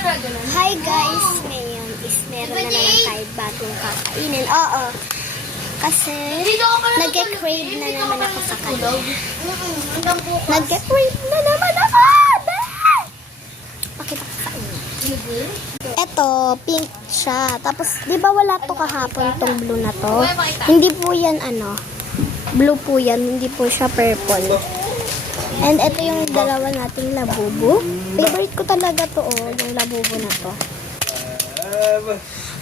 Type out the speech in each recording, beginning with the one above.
Hi guys! Ngayon is meron na naman tayo bagong kakainin. Oo. Kasi nag-crave na naman ako sa kanya. Nag-crave na naman ako! Pakita ko sa inyo. Ito, pink siya. Tapos, di ba wala to kahapon tong blue na to? Hindi po yan blue po yan. Hindi po siya purple. And ito yung dalawa nating labubo. Favorite ko talaga to, yung labubo na to.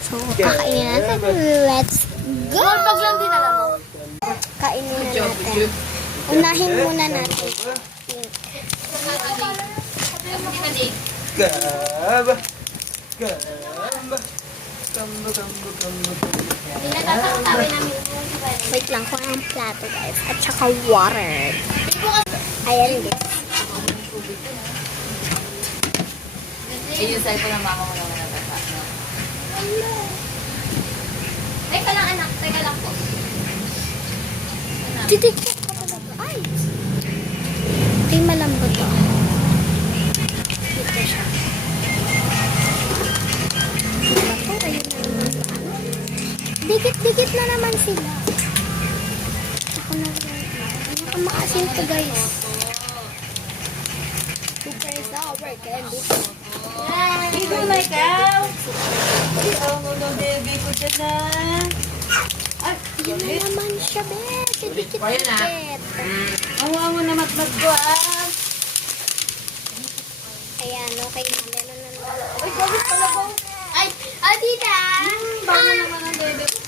So, kakainin natin. Let's go! Kainin na natin. Unahin muna natin. Gaba. Wait lang, kung ang plato guys. At saka water. Ayan guys. Yung cellphone ng mama mo naman natasa. Teka lang anak, teka lang po. Titiktok ka talaga. Ay! Ay, malambot to. Dito siya. Ito, ayun na naman. Dikit-dikit na naman sila. Ako na rin. Nakamakasin to guys. Super sour candy. Dito na ikaw. No, baby ko dyan na. Ay, Yan na naman siya, bet. Dikit-dikit. ang na matmat ko Ayan, okay na. Meron na naman. Ay, gawin pala ko. Ay, tita! Bago naman ang baby ko.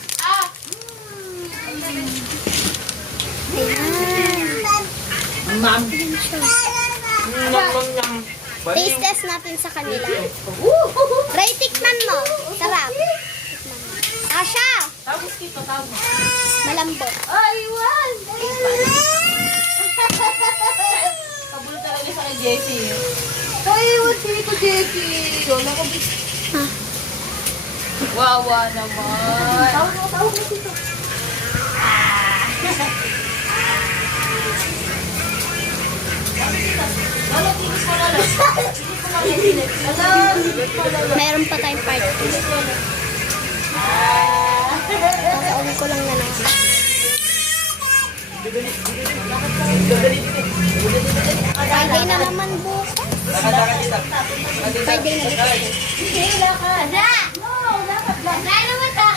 Ayan. Ma'am. Ayan siya. Nyam. Taste test natin sa kanila. Try, tikman mo. Sarap. Tikman mo. Asha! Tapos dito, tapos. Malambot. Ay, iwan! Kabulo talaga sa kay Jessie. Ay, iwan ko Jessie. Wala ko Ha? Wawa naman. Tawag mo dito. Lalo, tinis mo lalo. Meron pa tayong part 2. Sasaulin ko lang na lang. Friday na naman bukas. Friday na bukas. Hindi, lakad. No, lakad lang. naman ta.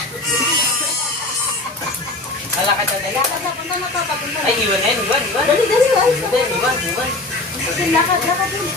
Alakad na tayo. Lakad na, punta na pa, papunta na. Ay, iwan na yan. Iwan. Dali, alis. Iwan. Lakad. Dali.